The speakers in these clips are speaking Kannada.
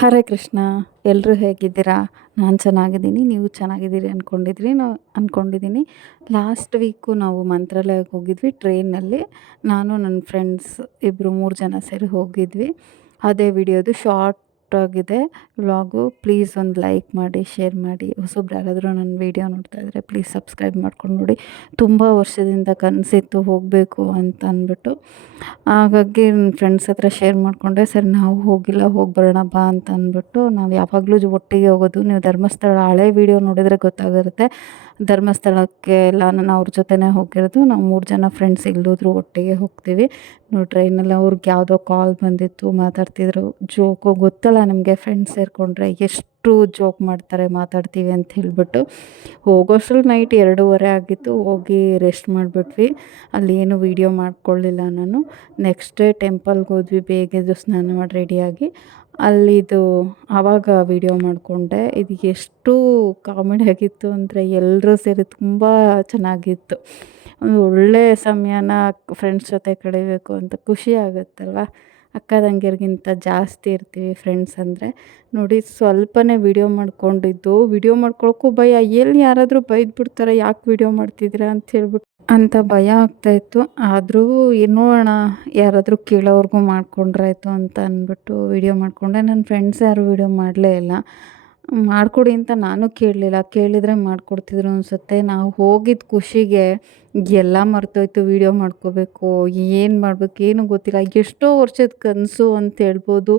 ಹರೇ ಕೃಷ್ಣ ಎಲ್ಲರೂ ಹೇಗಿದ್ದೀರಾ? ನಾನು ಚೆನ್ನಾಗಿದ್ದೀನಿ, ನೀವು ಚೆನ್ನಾಗಿದ್ದೀರಿ ಅಂದ್ಕೊಂಡಿದ್ರಿ ನಾವು ಅಂದ್ಕೊಂಡಿದ್ದೀನಿ ಲಾಸ್ಟ್ ವೀಕು ನಾವು ಮಂತ್ರಾಲಯಕ್ಕೆ ಹೋಗಿದ್ವಿ, ಟ್ರೈನಲ್ಲಿ. ನಾನು, ನನ್ನ ಫ್ರೆಂಡ್ಸ್ ಇಬ್ಬರು ಮೂರು ಜನ ಸೇರಿ ಹೋಗಿದ್ವಿ. ಅದೇ ವಿಡಿಯೋದು ಶಾರ್ಟ್ ಆಗಿದೆ ವ್ಲಾಗು, ಪ್ಲೀಸ್ ಒಂದು ಲೈಕ್ ಮಾಡಿ, ಶೇರ್ ಮಾಡಿ. ಹೊಸೊಬ್ರು ಯಾರಾದರೂ ನನ್ನ ವೀಡಿಯೋ ನೋಡ್ತಾ ಇದ್ದರೆ ಪ್ಲೀಸ್ ಸಬ್ಸ್ಕ್ರೈಬ್ ಮಾಡ್ಕೊಂಡು ನೋಡಿ. ತುಂಬ ವರ್ಷದಿಂದ ಕನಸಿತ್ತು ಹೋಗಬೇಕು ಅಂತ ಅಂದ್ಬಿಟ್ಟು. ಹಾಗಾಗಿ ನನ್ನ ಫ್ರೆಂಡ್ಸ್ ಹತ್ರ ಶೇರ್ ಮಾಡಿಕೊಂಡೆ, ಸರ್, ನಾವು ಹೋಗಿಲ್ಲ ಹೋಗಿ ಬರೋಣ ಬಾ ಅಂತ ಅಂದ್ಬಿಟ್ಟು. ನಾವು ಯಾವಾಗಲೂ ಒಟ್ಟಿಗೆ ಹೋಗೋದು, ನೀವು ಧರ್ಮಸ್ಥಳ ಹಳೆ ವೀಡಿಯೋ ನೋಡಿದರೆ ಗೊತ್ತಾಗಿರುತ್ತೆ ಧರ್ಮಸ್ಥಳಕ್ಕೆ ಎಲ್ಲ ನಾನು ಅವ್ರ ಜೊತೆನೇ ಹೋಗಿರೋದು. ನಾವು ಮೂರು ಜನ ಫ್ರೆಂಡ್ಸ್ ಇಲ್ಲೋದ್ರೂ ಒಟ್ಟಿಗೆ ಹೋಗ್ತೀವಿ. ನಾವು ಟ್ರೈನಲ್ಲಿ ಅವ್ರಿಗೆ ಯಾವುದೋ ಕಾಲ್ ಬಂದಿತ್ತು, ಮಾತಾಡ್ತಿದ್ರು. ಜೋಕು ಗೊತ್ತಲ್ಲ ನಿಮಗೆ ಫ್ರೆಂಡ್ಸ್ ಸೇರಿಕೊಂಡ್ರೆ ಎಷ್ಟು ಜೋಕ್ ಮಾಡ್ತಾರೆ, ಮಾತಾಡ್ತೀವಿ ಅಂತ ಹೇಳಿಬಿಟ್ಟು. ಹೋಗೋಷ್ಟ್ರಲ್ಲಿ ನೈಟ್ ಎರಡೂವರೆ ಆಗಿತ್ತು, ಹೋಗಿ ರೆಸ್ಟ್ ಮಾಡಿಬಿಟ್ವಿ. ಅಲ್ಲಿ ಏನು ವೀಡಿಯೋ ಮಾಡ್ಕೊಳ್ಳಿಲ್ಲ ನಾನು. ನೆಕ್ಸ್ಟ್ ಡೇ ಟೆಂಪಲ್ಗೆ ಹೋದ್ವಿ, ಬೇಗ ಸ್ನಾನ ಮಾಡಿ ರೆಡಿಯಾಗಿ ಅಲ್ಲಿದು ಆವಾಗ ವೀಡಿಯೋ ಮಾಡಿಕೊಂಡೆ. ಇದು ಎಷ್ಟು ಕಾಮಿಡಿ ಆಗಿತ್ತು ಅಂದರೆ ಎಲ್ಲರೂ ಸೇರಿ ತುಂಬ ಚೆನ್ನಾಗಿತ್ತು. ಒಂದು ಒಳ್ಳೆಯ ಸಮಯನ ಫ್ರೆಂಡ್ಸ್ ಜೊತೆ ಕಳೀಬೇಕು ಅಂತ ಖುಷಿ ಆಗುತ್ತಲ್ವ? ಅಕ್ಕ ತಂಗಿಯರಿಗಿಂತ ಜಾಸ್ತಿ ಇರ್ತೀವಿ ಫ್ರೆಂಡ್ಸ್ ಅಂದರೆ. ನೋಡಿ, ಸ್ವಲ್ಪನೇ ವೀಡಿಯೋ ಮಾಡ್ಕೊಂಡಿದ್ದು. ವಿಡಿಯೋ ಮಾಡ್ಕೊಳಕ್ಕೂ ಭಯ. ಎಲ್ಲಿ ಯಾರಾದರೂ ಬೈದ್ಬಿಡ್ತಾರೆ, ಯಾಕೆ ವಿಡಿಯೋ ಮಾಡ್ತಿದ್ದೀರಾ ಅಂತ ಹೇಳ್ಬಿಟ್ಟು ಅಂತ ಭಯ ಆಗ್ತಾಯಿತ್ತು ಆದರೂ ನೋಡೋಣ, ಯಾರಾದರೂ ಕೇಳೋವ್ರಿಗೂ ಮಾಡ್ಕೊಂಡ್ರಾಯ್ತು ಅಂತ ಅಂದ್ಬಿಟ್ಟು ವೀಡಿಯೋ ಮಾಡಿಕೊಂಡೆ. ನನ್ನ ಫ್ರೆಂಡ್ಸ್ ಯಾರೂ ವೀಡಿಯೋ ಮಾಡಲೇ ಇಲ್ಲ. ಮಾಡಿಕೊಡಿ ಅಂತ ನಾನು ಕೇಳಲಿಲ್ಲ. ಕೇಳಿದರೆ ಮಾಡಿಕೊಡ್ತಿದ್ರು ಅನಿಸುತ್ತೆ. ನಾವು ಹೋಗಿದ್ದ ಖುಷಿಗೆ ಎಲ್ಲ ಮರ್ತೋಯ್ತು. ವೀಡಿಯೋ ಮಾಡ್ಕೋಬೇಕು, ಏನು ಮಾಡಬೇಕು, ಏನು ಗೊತ್ತಿಲ್ಲ. ಎಷ್ಟೋ ವರ್ಷದ ಕನಸು ಅಂತ ಹೇಳ್ಬೋದು.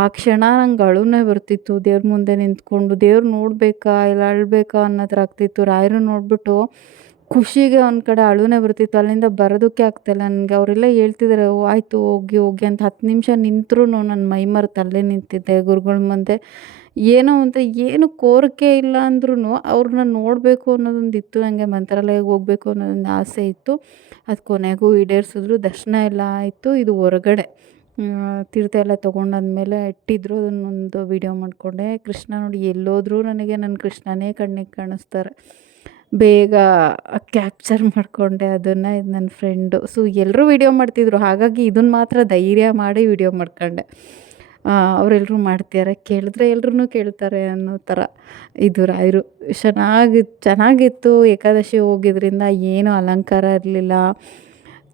ಆ ಕ್ಷಣ ನಂಗೆ ಅಳುನೇ ಬರ್ತಿತ್ತು. ದೇವ್ರ ಮುಂದೆ ನಿಂತ್ಕೊಂಡು ದೇವ್ರು ನೋಡಬೇಕಾ, ಇಲ್ಲ ಅಳಬೇಕಾ ಅನ್ನೋದ್ರಾಗ್ತಿತ್ತು. ರಾಯರು ನೋಡಿಬಿಟ್ಟು ಖುಷಿಗೆ ಒಂದು ಕಡೆ ಅಳುನೇ ಬರ್ತಿತ್ತು. ಅಲ್ಲಿಂದ ಬರೋದಕ್ಕೆ ಆಗ್ತಾಯಿಲ್ಲ ನನಗೆ ಅವರೆಲ್ಲ ಹೇಳ್ತಿದ್ದಾರೆ ಓ, ಆಯಿತು, ಹೋಗಿ ಹೋಗಿ ಅಂತ. ಹತ್ತು ನಿಮಿಷ ನಿಂತ್ರೂ ನನ್ನ ಮೈ ಮರೆತು ಅಲ್ಲೇ ನಿಂತಿದ್ದೆ ಗುರುಗಳ ಮುಂದೆ. ಏನೋ ಅಂತ ಏನು ಕೋರಿಕೆ ಇಲ್ಲ ಅಂದ್ರೂ ಅವ್ರನ್ನ ನೋಡಬೇಕು ಅನ್ನೋದೊಂದು ಇತ್ತು ನನಗೆ ಮಂತ್ರಾಲಯಕ್ಕೆ ಹೋಗಬೇಕು ಅನ್ನೋದೊಂದು ಆಸೆ ಇತ್ತು. ಅದು ಕೊನೆಗೂ ಈಡೇರಿಸಿದ್ರು. ದರ್ಶನ ಎಲ್ಲ ಆಯಿತು. ಇದು ಹೊರಗಡೆ. ತೀರ್ಥ ಎಲ್ಲ ತೊಗೊಂಡಾದ್ಮೇಲೆ ಇಟ್ಟಿದ್ರು. ಅದನ್ನೊಂದು ವೀಡಿಯೋ ಮಾಡಿಕೊಂಡೆ. ಕೃಷ್ಣ ನೋಡಿ, ಎಲ್ಲೋದ್ರೂ ನನಗೆ ನನ್ನ ಕೃಷ್ಣನೇ ಕಣ್ಣಿಗೆ ಕಾಣಿಸ್ತಾರೆ. ಬೇಗ ಕ್ಯಾಪ್ಚರ್ ಮಾಡಿಕೊಂಡೆ ಅದನ್ನು ಇದು ನನ್ನ ಫ್ರೆಂಡು ಸೊ ಎಲ್ಲರೂ ವೀಡಿಯೋ ಮಾಡ್ತಿದ್ರು. ಹಾಗಾಗಿ ಇದನ್ನು ಮಾತ್ರ ಧೈರ್ಯ ಮಾಡಿ ವೀಡಿಯೋ ಮಾಡ್ಕೊಂಡೆ. ಅವರೆಲ್ಲರೂ ಮಾಡ್ತಿದ್ದಾರೆ ಕೇಳಿದ್ರೆ ಎಲ್ರೂ ಕೇಳ್ತಾರೆ ಅನ್ನೋ ಥರ ಇದು ರಾಯರು. ಚೆನ್ನಾಗಿ, ಚೆನ್ನಾಗಿತ್ತು. ಏಕಾದಶಿ ಹೋಗಿದ್ರಿಂದ ಏನೂ ಅಲಂಕಾರ ಇರಲಿಲ್ಲ.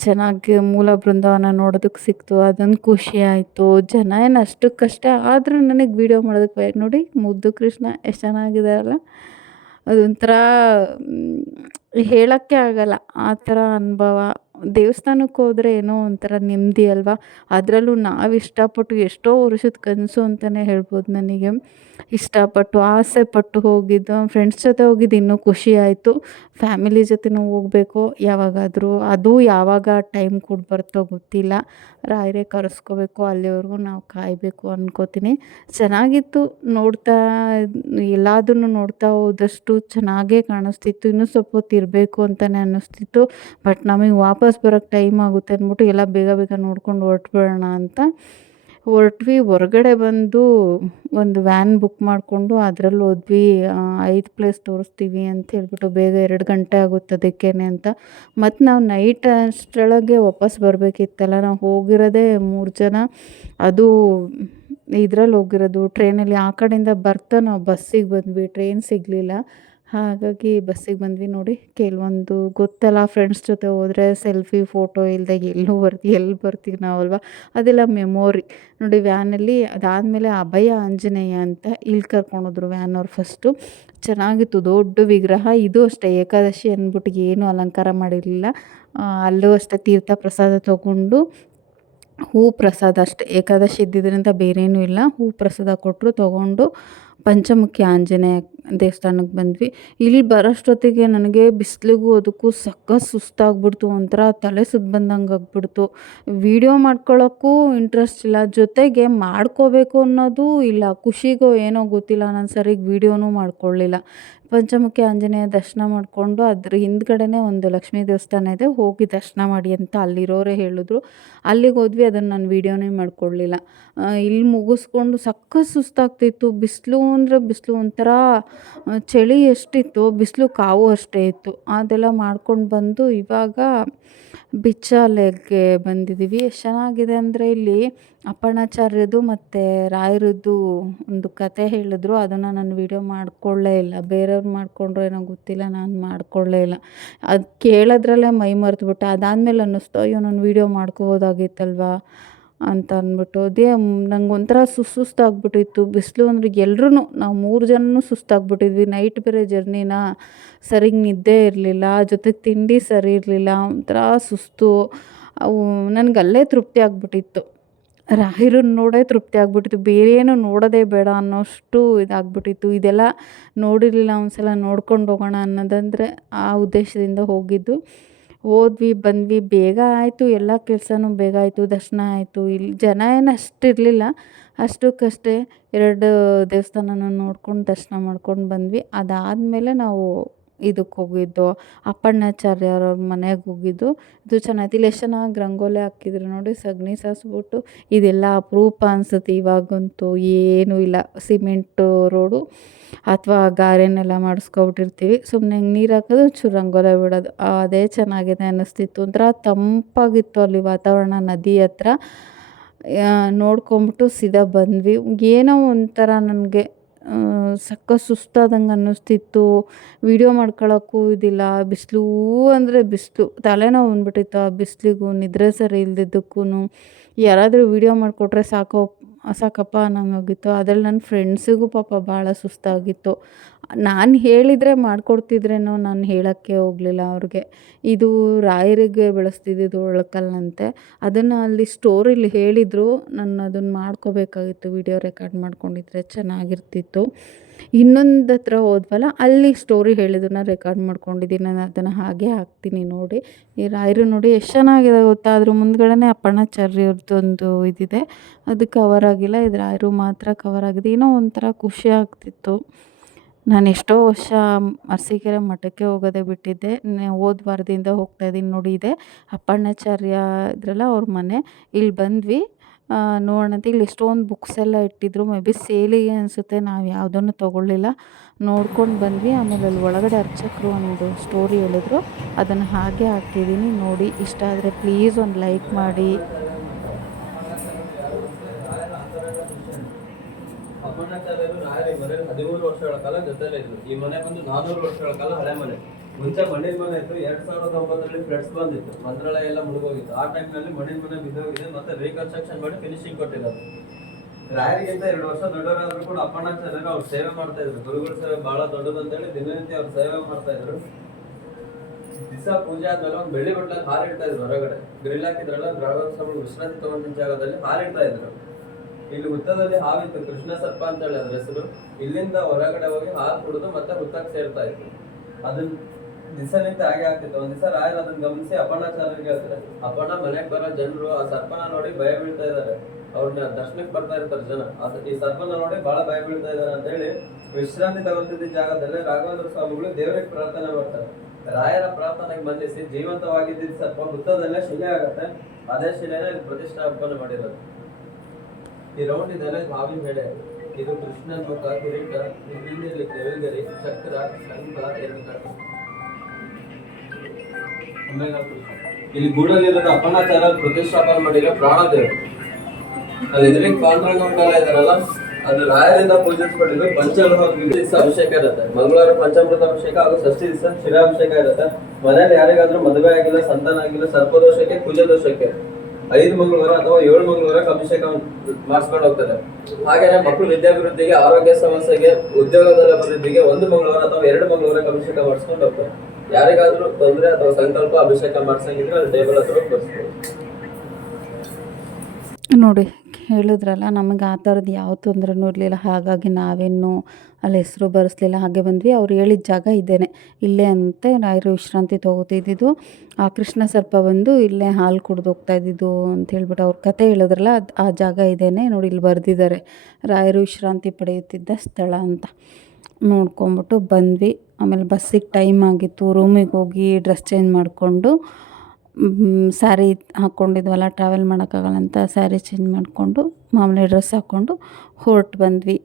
ಚೆನ್ನಾಗಿ ಮೂಲ ಬೃಂದಾವನ ನೋಡೋದಕ್ಕೆ ಸಿಕ್ತು. ಅದೊಂದು ಖುಷಿ ಆಯಿತು. ಜನ ಏನು ಅಷ್ಟಕ್ಕಷ್ಟೇ ಆದರೂ ನನಗೆ ವೀಡಿಯೋ ಮಾಡೋದಕ್ಕೆ ನೋಡಿ ಮುದ್ದು ಕೃಷ್ಣ ಎಷ್ಟು ಚೆನ್ನಾಗಿದಾರಲ್ಲ. ಅದೊಂಥರ ಹೇಳೋಕ್ಕೆ ಆಗಲ್ಲ. ಆ ಥರ ಅನುಭವ. ದೇವಸ್ಥಾನಕ್ಕೆ ಹೋದರೆ ಏನೋ ಒಂಥರ ನೆಮ್ಮದಿ ಅಲ್ವಾ? ಅದರಲ್ಲೂ ನಾವು ಇಷ್ಟಪಟ್ಟು ಎಷ್ಟೋ ವರ್ಷದ ಕನಸು ಅಂತಲೇ ಹೇಳ್ಬೋದು ನನಗೆ. ಇಷ್ಟಪಟ್ಟು ಆಸೆ ಪಟ್ಟು ಹೋಗಿದ್ದು ಫ್ರೆಂಡ್ಸ್ ಜೊತೆ ಹೋಗಿದ್ದು ಇನ್ನೂ ಖುಷಿ ಆಯಿತು. ಫ್ಯಾಮಿಲಿ ಜೊತೆನೂ ಹೋಗಬೇಕು, ಯಾವಾಗಾದರೂ. ಅದು ಯಾವಾಗ ಟೈಮ್ ಕೂಡ ಬರ್ತೋ ಗೊತ್ತಿಲ್ಲ. ರಾಯರೇ ಕರೆಸ್ಕೋಬೇಕು, ಅಲ್ಲಿವರೆಗೂ ನಾವು ಕಾಯಬೇಕು ಅನ್ಕೋತೀನಿ. ಚೆನ್ನಾಗಿತ್ತು ನೋಡ್ತಾ, ಎಲ್ಲದನ್ನು ನೋಡ್ತಾ ಹೋದಷ್ಟು ಚೆನ್ನಾಗೇ ಕಾಣಿಸ್ತಿತ್ತು. ಇನ್ನೂ ಸ್ವಲ್ಪ ಹೊತ್ತು ಇರಬೇಕು ಅಂತಲೇ ಅನ್ನಿಸ್ತಿತ್ತು. ಬಟ್ ನಮಗೆ ವಾಪಸ್ ಬರೋಕ್ಕೆ ಟೈಮ್ ಆಗುತ್ತೆ ಅಂದ್ಬಿಟ್ಟು ಎಲ್ಲ ಬೇಗ ಬೇಗ ನೋಡ್ಕೊಂಡು ಹೊರಟ್ಬಿಡೋಣ ಅಂತ. ಹೊರಟ್ವಿ, ಹೊರಗಡೆ ಬಂದು ಒಂದು ವ್ಯಾನ್ ಬುಕ್ ಮಾಡಿಕೊಂಡು ಅದರಲ್ಲಿ ಹೋದ್ವಿ. ಐದು ಪ್ಲೇಸ್ ತೋರಿಸ್ತೀವಿ ಅಂತ ಹೇಳ್ಬಿಟ್ಟು ಬೇಗ ಎರಡು ಗಂಟೆ ಆಗುತ್ತೆ ಅದಕ್ಕೇನೆ ಅಂತ. ಮತ್ತು ನಾವು ನೈಟ್ ಅಷ್ಟರೊಳಗೆ ವಾಪಸ್ ಬರಬೇಕಿತ್ತಲ್ಲ, ನಾವು ಹೋಗಿರೋದೇ ಮೂರು ಜನ. ಅದು ಇದರಲ್ಲಿ ಹೋಗಿರೋದು ಟ್ರೈನಲ್ಲಿ ಆ ಕಡೆಯಿಂದ ಬರ್ತಾ ನಾವು ಬಸ್ಸಿಗೆ ಬಂದ್ವಿ ಟ್ರೈನ್ ಸಿಗಲಿಲ್ಲ. ಹಾಗಾಗಿ ಬಸ್ಸಿಗೆ ಬಂದ್ವಿ ನೋಡಿ. ಕೆಲವೊಂದು ಗೊತ್ತಲ್ಲ ಫ್ರೆಂಡ್ಸ್ ಜೊತೆ ಹೋದರೆ ಸೆಲ್ಫಿ ಫೋಟೋ ಇಲ್ಲದೆ ಎಲ್ಲೂ ಬರ್ತಿ ಎಲ್ಲಿ ಬರ್ತೀವಿ ನಾವಲ್ವ? ಅದೆಲ್ಲ ಮೆಮೊರಿ ನೋಡಿ ವ್ಯಾನಲ್ಲಿ ಅದಾದಮೇಲೆ ಅಭಯ, ಆಂಜನೇಯ ಅಂತ ಇಲ್ಲಿ ಕರ್ಕೊಂಡೋದ್ರು ವ್ಯಾನವ್ರು ಫಸ್ಟು ಚೆನ್ನಾಗಿತ್ತು, ದೊಡ್ಡ ವಿಗ್ರಹ. ಇದು ಅಷ್ಟೇ, ಏಕಾದಶಿ ಅಂದ್ಬಿಟ್ಟು ಏನೂ ಅಲಂಕಾರ ಮಾಡಿರಲಿಲ್ಲ. ಅಲ್ಲೂ ಅಷ್ಟೇ ತೀರ್ಥ ಪ್ರಸಾದ ತೊಗೊಂಡು ಹೂ ಪ್ರಸಾದ ಅಷ್ಟೇ. ಏಕಾದಶಿ ಇದ್ದಿದ್ದರಿಂದ ಬೇರೇನೂ ಇಲ್ಲ. ಹೂ ಪ್ರಸಾದ ಕೊಟ್ಟರು ತೊಗೊಂಡು ಪಂಚಮುಖಿ ಆಂಜನೇಯ ದೇವಸ್ಥಾನಕ್ಕೆ ಬಂದ್ವಿ. ಇಲ್ಲಿ ಬರೋಷ್ಟೊತ್ತಿಗೆ ನನಗೆ ಬಿಸಿಲಿಗೂ ಅದಕ್ಕೂ ಸಖತ್ ಸುಸ್ತಾಗ್ಬಿಡ್ತು, ಒಂಥರ ತಲೆ ಸುತ್ತ ಬಂದಂಗೆ ಆಗ್ಬಿಡ್ತು. ವೀಡಿಯೋ ಮಾಡ್ಕೊಳ್ಳೋಕ್ಕೂ ಇಂಟ್ರೆಸ್ಟ್ ಇಲ್ಲ, ಜೊತೆಗೆ ಮಾಡ್ಕೋಬೇಕು ಅನ್ನೋದು ಇಲ್ಲ, ಖುಷಿಗೋ ಏನೋ ಗೊತ್ತಿಲ್ಲ, ನಾನು ಸರಿಗೆ ವೀಡಿಯೋನೂ ಮಾಡ್ಕೊಳ್ಳಿಲ್ಲ ಪಂಚಮುಖಿ ಆಂಜನೇಯ ದರ್ಶನ ಮಾಡಿಕೊಂಡು ಅದ್ರ ಹಿಂದ್ಗಡೆನೇ ಒಂದು ಲಕ್ಷ್ಮೀ ದೇವಸ್ಥಾನ ಇದೆ, ಹೋಗಿ ದರ್ಶನ ಮಾಡಿ ಅಂತ ಅಲ್ಲಿರೋರೇ ಹೇಳಿದ್ರು. ಅಲ್ಲಿಗೆ ಹೋದ್ವಿ, ಅದನ್ನು ನಾನು ವೀಡಿಯೋನೇ ಮಾಡ್ಕೊಳ್ಳಿಲ್ಲ ಇಲ್ಲಿ ಮುಗಿಸ್ಕೊಂಡು ಸಖತ್ ಸುಸ್ತಾಗ್ತಿತ್ತು, ಬಿಸಿಲು ಅಂದರೆ ಬಿಸಿಲು ಒಂಥರ ಚಳಿ ಎಷ್ಟಿತ್ತು, ಬಿಸಿಲು ಕಾವು ಅಷ್ಟೇ ಇತ್ತು. ಅದೆಲ್ಲ ಮಾಡ್ಕೊಂಡು ಬಂದು ಇವಾಗ ಬಿಚ್ಚಾಲೆಗೆ ಬಂದಿದ್ದೀವಿ ಎಷ್ಟು ಚೆನ್ನಾಗಿದೆ ಅಂದರೆ ಇಲ್ಲಿ ಅಪ್ಪಣ್ಣಾಚಾರ್ಯದು ಮತ್ತು ರಾಯರದ್ದು ಒಂದು ಕತೆ ಹೇಳಿದ್ರು. ಅದನ್ನು ನಾನು ವೀಡಿಯೋ ಮಾಡಿಕೊಳ್ಳೇ ಇಲ್ಲ. ಬೇರೆಯವ್ರು ಮಾಡಿಕೊಂಡ್ರೂ ಏನೋ ಗೊತ್ತಿಲ್ಲ, ನಾನು ಮಾಡಿಕೊಳ್ಳೇ ಇಲ್ಲ. ಅದು ಕೇಳೋದ್ರಲ್ಲೇ ಮೈ ಮರೆತುಬಿಟ್ಟೆ. ಅದಾದಮೇಲೆ ಅನ್ನಿಸ್ತು, ಅಯ್ಯೋ, ನಾನು ವೀಡಿಯೋ ಮಾಡ್ಕೋಬೋದಾಗಿತ್ತಲ್ವಾ? ಅಂತ ಅಂದ್ಬಿಟ್ಟು ಅದೇ ನಂಗೆ ಒಂಥರ ಸುಸ್ತು ಸುಸ್ತಾಗ್ಬಿಟ್ಟಿತ್ತು ಬಿಸಿಲು ಅಂದ್ರೆ ಎಲ್ಲರೂ ನಾವು ಮೂರು ಜನನೂ ಸುಸ್ತಾಗ್ಬಿಟ್ಟಿದ್ವಿ. ನೈಟ್ ಬೇರೆ ಜರ್ನಿನ, ಸರಿಗೆ ನಿದ್ದೆ ಇರಲಿಲ್ಲ, ಜೊತೆಗೆ ತಿಂಡಿ ಸರಿ ಇರಲಿಲ್ಲ, ಒಂಥರ ಸುಸ್ತು. ಅವು, ನನಗೆ ಅಲ್ಲೇ ತೃಪ್ತಿ ಆಗ್ಬಿಟ್ಟಿತ್ತು. ರಾಹಿರನ್ನ ನೋಡೇ ತೃಪ್ತಿ ಆಗ್ಬಿಟ್ಟಿತ್ತು. ಬೇರೆ ಏನು ನೋಡೋದೇ ಬೇಡ ಅನ್ನೋಷ್ಟು ಇದಾಗ್ಬಿಟ್ಟಿತ್ತು. ಇದೆಲ್ಲ ನೋಡಿರಲಿಲ್ಲ, ಒಂದ್ಸಲ ನೋಡ್ಕೊಂಡು ಹೋಗೋಣ ಅನ್ನೋದಂದರೆ ಆ ಉದ್ದೇಶದಿಂದ ಹೋಗಿದ್ದು. ಹೋದ್ವಿ ಬಂದ್ವಿ, ಬೇಗ ಆಯಿತು, ಎಲ್ಲ ಕೆಲಸನೂ ಬೇಗ ಆಯಿತು, ದರ್ಶನ ಆಯಿತು. ಇಲ್ಲಿ ಜನ ಏನು ಅಷ್ಟು ಇರಲಿಲ್ಲ, ಅಷ್ಟಕ್ಕಷ್ಟೇ ಎರಡು ದೇವಸ್ಥಾನನೂ ನೋಡ್ಕೊಂಡು ದರ್ಶನ ಮಾಡ್ಕೊಂಡು ಬಂದ್ವಿ. ಅದಾದಮೇಲೆ ನಾವು ಇದಕ್ಕೆ ಹೋಗಿದ್ದು, ಅಪ್ಪಣ್ಣಾಚಾರ್ಯರವ್ರ ಮನೆಗೆ ಹೋಗಿದ್ದು. ಇದು ಚೆನ್ನಾಗಿತ್ತು ಇಲ್ಲಿ ಎಷ್ಟು ಚೆನ್ನಾಗಿ ರಂಗೋಲಿ ಹಾಕಿದ್ರು ನೋಡಿ, ಸಗಣಿ ಸಾಸ್ಬಿಟ್ಟು. ಇದೆಲ್ಲ ಅಪರೂಪ ಅನಿಸುತ್ತೆ ಇವಾಗಂತೂ. ಏನೂ ಇಲ್ಲ, ಸಿಮೆಂಟು ರೋಡು ಅಥವಾ ಗಾರೆನೆಲ್ಲ ಮಾಡಿಸ್ಕೊಬಿಟ್ಟಿರ್ತೀವಿ. ಸುಮ್ಮನೆ ಹಿಂಗೆ ನೀರು ಹಾಕೋದು ಚೂರು ರಂಗೋಲಿ ಬಿಡೋದು. ಅದೇ ಚೆನ್ನಾಗಿದೆ ಅನ್ನಿಸ್ತಿತ್ತು. ಒಂಥರ ತಂಪಾಗಿತ್ತು ಅಲ್ಲಿ ವಾತಾವರಣ, ನದಿ ಹತ್ರ. ನೋಡ್ಕೊಂಬಿಟ್ಟು ಸೀದಾ ಬಂದ್ವಿ. ಏನೋ ಒಂಥರ ನನಗೆ ಸಖತ್ ಸುಸ್ತಾದಂಗೆ ಅನ್ನಿಸ್ತಿತ್ತು. ವೀಡಿಯೋ ಮಾಡ್ಕೊಳ್ಳೋಕ್ಕೂ ಇದಿಲ್ಲ. ಬಿಸಿಲು ಅಂದರೆ ಬಿಸಿಲು. ತಲೆನೋವು ಬಂದ್ಬಿಟ್ಟಿತ್ತು. ಆ ಬಿಸಿಲಿಗೂ, ನಿದ್ರೆ ಸರಿ ಇಲ್ದಿದ್ದಕ್ಕೂ ಯಾರಾದರೂ ವೀಡಿಯೋ ಮಾಡಿಕೊಟ್ರೆ ಸಾಕೋ, ಸಾಕಪ್ಪ ಅನ್ನೋಂಗಾಗಿತ್ತು. ಅದ್ರಲ್ಲಿ ನನ್ನ ಫ್ರೆಂಡ್ಸಿಗೂ ಪಾಪ ಭಾಳ ಸುಸ್ತಾಗಿತ್ತು. ನಾನು ಹೇಳಿದರೆ ಮಾಡಿಕೊಡ್ತಿದ್ರೇನೋ ನಾನು ಹೇಳೋಕ್ಕೆ ಹೋಗಲಿಲ್ಲ ಅವ್ರಿಗೆ. ಇದು ರಾಯರಿಗೆ ಬೆಳೆಸ್ತಿದ್ದಿದ್ದು ಒಳ್ಕಲ್ಲಂತೆ ಅದನ್ನು ಅಲ್ಲಿ ಸ್ಟೋರಿಲಿ ಹೇಳಿದರು, ನಾನು ಅದನ್ನು ಮಾಡ್ಕೋಬೇಕಾಗಿತ್ತು, ವಿಡಿಯೋ ರೆಕಾರ್ಡ್ ಮಾಡ್ಕೊಂಡಿದ್ರೆ ಚೆನ್ನಾಗಿರ್ತಿತ್ತು. ಇನ್ನೊಂದು ಹತ್ರ ಹೋದ್ವಲ್ಲ, ಅಲ್ಲಿ ಸ್ಟೋರಿ ಹೇಳಿದ್ದನ್ನು ರೆಕಾರ್ಡ್ ಮಾಡ್ಕೊಂಡಿದ್ದೀನಿ, ನಾನು ಅದನ್ನು ಹಾಗೆ ಹಾಕ್ತೀನಿ ನೋಡಿ. ಈ ರಾಯರು ನೋಡಿ ಎಷ್ಟು ಚೆನ್ನಾಗಿದೆ ಗೊತ್ತಾ? ಅದ್ರ ಮುಂದ್ಗಡೆನೇ ಅಪ್ಪಣ್ಣಾಚಾರ್ಯರದ್ದೊಂದು ಇದಿದೆ. ಅದು ಕವರ್ ಆಗಿಲ್ಲ. ಇದು ರಾಯರು ಮಾತ್ರ ಕವರ್ ಆಗಿದೆ. ಏನೋ ಒಂಥರ ಖುಷಿ ಆಗ್ತಿತ್ತು. ನಾನು ಎಷ್ಟೋ ವರ್ಷ ಅರಸೀಕೆರೆ ಮಠಕ್ಕೆ ಹೋಗೋದೇ ಬಿಟ್ಟಿದ್ದೆ. ಹೋದ ವಾರದಿಂದ ಹೋಗ್ತಾ ಇದ್ದೀನಿ ನೋಡಿ ಇದೆ. ಅಪ್ಪಣ್ಣಾಚಾರ್ಯ ಇದ್ರಲ್ಲ ಅವ್ರ ಮನೆ. ಇಲ್ಲಿ ಬಂದ್ವಿ. ನೋಡೋಣ ಅಂತ ಇಲ್ಲಿ ಎಷ್ಟೊಂದು ಬುಕ್ಸ್ ಎಲ್ಲ ಇಟ್ಟಿದ್ರು. ಮೇ ಬಿ ಸೇಲಿಗೆ ಅನಿಸುತ್ತೆ. ನಾವು ಯಾವುದನ್ನು ತೊಗೊಳ್ಳಿಲ್ಲ. ನೋಡ್ಕೊಂಡು ಬಂದ್ವಿ. ಆಮೇಲೆ ಅಲ್ಲಿ ಒಳಗಡೆ ಅರ್ಚಕರು ಒಂದು ಸ್ಟೋರಿ ಹೇಳಿದ್ರು. ಅದನ್ನು ಹಾಗೆ ಹಾಕ್ತಿದ್ದೀನಿ. ನೋಡಿ, ಇಷ್ಟ ಆದರೆ ಪ್ಲೀಸ್ ಒಂದು ಲೈಕ್ ಮಾಡಿ. ಹದಿಮೂರು ವರ್ಷಗಳ ಕಾಲ ಜೊತೆಲೇ ಇದ್ರು ಈ ಮನೆ ಬಂದು ನಾನೂರು ವರ್ಷಗಳ ಕಾಲ ಹಳೆ ಮನೆ. ಮುಂಚೆ ಮಣ್ಣಿನ ಮನೆ ಇತ್ತು. ಎರಡ್ ಸಾವಿರದ ಒಂಬತ್ತರಲ್ಲಿ ಫ್ಲಡ್ಸ್ ಬಂದಿತ್ತು. ಮಂತ್ರಾಲಯ ಎಲ್ಲ ಮುಳುಗೋಗಿತ್ತು. ಆ ಟೈಮ್ನಲ್ಲಿ ಮಣ್ಣಿನ ಮನೆ ಬಿದ್ದೋಗಿದೆ ಮತ್ತೆ ರೀಕನ್ಸ್ಟ್ರಕ್ಷನ್ ಮಾಡಿ ಫಿನಿಶಿಂಗ್ ಕೊಟ್ಟಿರೋದು. ರಾಯರಿಗಿಂತ ಎರಡು ವರ್ಷ ದೊಡ್ಡವರಾದ್ರೂ ಕೂಡ ಅಪ್ಪಣ್ಣ ಚೆನ್ನಾಗಿ ಅವ್ರು ಸೇವೆ ಮಾಡ್ತಾ ಇದ್ರು. ಗುರುಗಳ ಸೇವೆ ಬಹಳ ದೊಡ್ಡದು ಅಂತೇಳಿ ದಿನನಿತ್ಯ ಅವ್ರು ಸೇವೆ ಮಾಡ್ತಾ ಇದ್ರು. ದಿವಸ ಪೂಜೆ ಆದ್ಮೇಲೆ ಒಂದು ಬೆಳ್ಳಿ ಬಟ್ಲಲ್ಲಿ ಹಾರಿಡ್ತಾ ಇದ್ರು ಹೊರಗಡೆ. ಗ್ರಿಲ್ ಹಾಕಿದ್ರಲ್ಲ ಸ್ವಾಮಿ ವಿಶ್ರಾಂತಿ ತಗೊಂಡ ಜಾಗದಲ್ಲಿ ಹಾರಿಡ್ತಾ ಇದ್ರು. ಇಲ್ಲಿ ಹುತ್ತದಲ್ಲಿ ಹಾವಿತ್ತು. ಕೃಷ್ಣ ಸರ್ಪ ಅಂತ ಹೇಳಿ ಅದ್ರ ಹೆಸರು. ಇಲ್ಲಿಂದ ಹೊರಗಡೆ ಹೋಗಿ ಹಾಲು ಕುಡಿದು ಮತ್ತೆ ಹುತ್ತಕ್ಕೆ ಸೇರ್ತಾ ಇತ್ತು ಅದನ್ನ ದಿವಸ ನಿಂತ ಹಾಗೆ ಆಗ್ತಿತ್ತು. ಒಂದ್ ದಿವಸ ರಾಯರ್ ಅದನ್ನ ಗಮನಿಸಿ ಅಪರ್ಣಾಚಾರ್ಯರಿಗೆ ಹೇಳ್ತಾರೆ, ಅಪರ್ಣ, ಮನೆಗೆ ಬರೋ ಜನರು ಆ ಸರ್ಪನ ನೋಡಿ ಭಯ ಬೀಳ್ತಾ ಇದ್ದಾರೆ ಅವ್ರನ್ನ ದರ್ಶನಕ್ಕೆ ಬರ್ತಾ ಇರ್ತಾರೆ ಜನ. ಈ ಸರ್ಪನ ನೋಡಿ ಬಹಳ ಭಯ ಬೀಳ್ತಾ ಇದ್ದಾರೆ ಅಂತ ಹೇಳಿ ವಿಶ್ರಾಂತಿ ತಗೊಂತಿದ್ದ ಜಾಗದಲ್ಲಿ ರಾಘವೇಂದ್ರ ಸ್ವಾಮಿಗಳು ದೇವರಿಗೆ ಪ್ರಾರ್ಥನೆ ಮಾಡ್ತಾರೆ. ರಾಯರ ಪ್ರಾರ್ಥನೆಗೆ ಬಂಧಿಸಿ ಜೀವಂತವಾಗಿದ್ದ ಸರ್ಪ ಹುತ್ತದಲ್ಲೇ ಶಿಲೆ ಆಗತ್ತೆ. ಅದೇ ಶಿಲೆನ ಪ್ರತಿಷ್ಠಾಪನೆ ಮಾಡಿರೋದು. ಈ ರೌಂಡ್ ಇದೆಲ್ಲ ಹಾವಿನ ಬೆಳೆ ಇದು ಕೃಷ್ಣನ್ ಮುಖ ಕಿರೀಟ ಇಲ್ಲಿ ದೇವಗರಿ ಚಕ್ರ, ಶಂಖ ಎರಡು ಕಟ್ಟು ಇಲ್ಲಿ ಗೂಡಲ್ಲಿರೋದು ಅಪನಾಚಾರ ಪ್ರತಿಷ್ಠಾಪನೆ ಮಾಡಿರೋ ಪ್ರಾಣದೇವರು ಅಲ್ಲಿ ಎದುರಿಗೆ ಪಾಂಡುರಂಗ ಕಾಲ ಇದಾರಲ್ಲ ಅದು ರಾಯರಿಂದ ಪೂಜಿಸ್ಕೊಂಡಿದ್ರು ಪಂಚಲೋಹ ಅಭಿಷೇಕ ಇರುತ್ತೆ. ಮಂಗಳವಾರ ಪಂಚಾಮೃತ ಅಭಿಷೇಕ ಹಾಗೂ ಷಷ್ಠಿ ದಿವಸ ಶಿರಾಭಿಷೇಕ ಇರುತ್ತೆ. ಮನೇಲಿ ಯಾರಿಗಾದ್ರೂ ಮದುವೆ ಆಗಿಲ್ಲ, ಸಂತಾನ ಆಗಿಲ್ಲ, ಸರ್ಪದೋಷಕ್ಕೆ ಕುಜದೋಷಕ್ಕೆ ಐದು ಮಂಗಳವಾರ ಅಥವಾ ಏಳು ಮಂಗಳವಾರ ಅಭಿಷೇಕ ಮಾಡಿಸ್ಕೊಂಡು ಹೋಗ್ತಾರೆ. ಹಾಗೇನೇ ಮಕ್ಕಳು ವಿದ್ಯಾಭಿವೃದ್ಧಿಗೆ, ಆರೋಗ್ಯ ಸಮಸ್ಯೆಗೆ ಉದ್ಯೋಗದ ಅಭಿವೃದ್ಧಿಗೆ ಒಂದು ಮಂಗಳವಾರ ಅಥವಾ ಎರಡು ಮಂಗಳವಾರ ಅಭಿಷೇಕ ಮಾಡಿಸ್ಕೊಂಡು ಹೋಗ್ತಾರೆ. ಯಾರಿಗಾದ್ರೂ ತೊಂದರೆ ಅಥವಾ ಸಂಕಲ್ಪ ಅಭಿಷೇಕ ಮಾಡಿಸಂಗಿದ್ರೆ ಅಲ್ಲಿ ಟೇಬಲ್ ಹತ್ರ ಬರ್ಸ್ಬೋದು ನೋಡಿ ಹೇಳಿದ್ರಲ್ಲ ನಮಗೆ ಆ ಥರದ್ದು ಯಾವ ತೊಂದರೆನೂ ಇರಲಿಲ್ಲ. ಹಾಗಾಗಿ ನಾವೇನು ಅಲ್ಲಿ ಹೆಸರು ಬರೆಸ್ಲಿಲ್ಲ, ಹಾಗೆ ಬಂದ್ವಿ. ಅವ್ರು ಹೇಳಿದ ಜಾಗ ಇದ್ದೇನೆ ಇಲ್ಲೇ ಅಂತೆ ರಾಯರು ವಿಶ್ರಾಂತಿ ತೊಗೋತಿದ್ದಿದ್ದು ಆ ಕೃಷ್ಣ ಸರ್ಪ ಬಂದು ಇಲ್ಲೇ ಹಾಲು ಕುಡ್ದು ಹೋಗ್ತಾ ಇದ್ದಿದ್ದು ಅಂತ ಹೇಳ್ಬಿಟ್ಟು ಅವ್ರ ಕತೆ ಹೇಳಿದ್ರಲ್ಲ, ಅದು ಆ ಜಾಗ ಇದೇನೆ. ನೋಡಿ, ಇಲ್ಲಿ ಬರೆದಿದ್ದಾರೆ. ರಾಯರು ವಿಶ್ರಾಂತಿ ಪಡೆಯುತ್ತಿದ್ದ ಸ್ಥಳ ಅಂತ ನೋಡ್ಕೊಂಬಿಟ್ಟು ಬಂದ್ವಿ. ಆಮೇಲೆ ಬಸ್ಸಿಗೆ ಟೈಮ್ ಆಗಿತ್ತು. ರೂಮಿಗೆ ಹೋಗಿ ಡ್ರೆಸ್ ಚೇಂಜ್ ಮಾಡಿಕೊಂಡು ಸ್ಯಾರಿ ಹಾಕ್ಕೊಂಡಿದ್ವಲ್ಲ ಟ್ರಾವೆಲ್ ಮಾಡೋಕ್ಕಾಗಲ್ಲ ಅಂತ ಸ್ಯಾರಿ ಚೇಂಜ್ ಮಾಡಿಕೊಂಡು, ಮಾಮೂಲಿ ಡ್ರೆಸ್ ಹಾಕ್ಕೊಂಡು ಹೊರಟು ಬಂದ್ವಿ.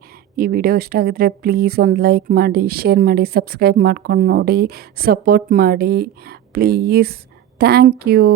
ಈ ವಿಡಿಯೋ ಇಷ್ಟ ಆಗಿದ್ರೆ ಪ್ಲೀಸ್ ಒಂದು ಲೈಕ್ ಮಾಡಿ ಶೇರ್ ಮಾಡಿ ಸಬ್ಸ್ಕ್ರೈಬ್ ಮಾಡ್ಕೊಂಡು ನೋಡಿ ಸಪೋರ್ಟ್ ಮಾಡಿ. Please thank you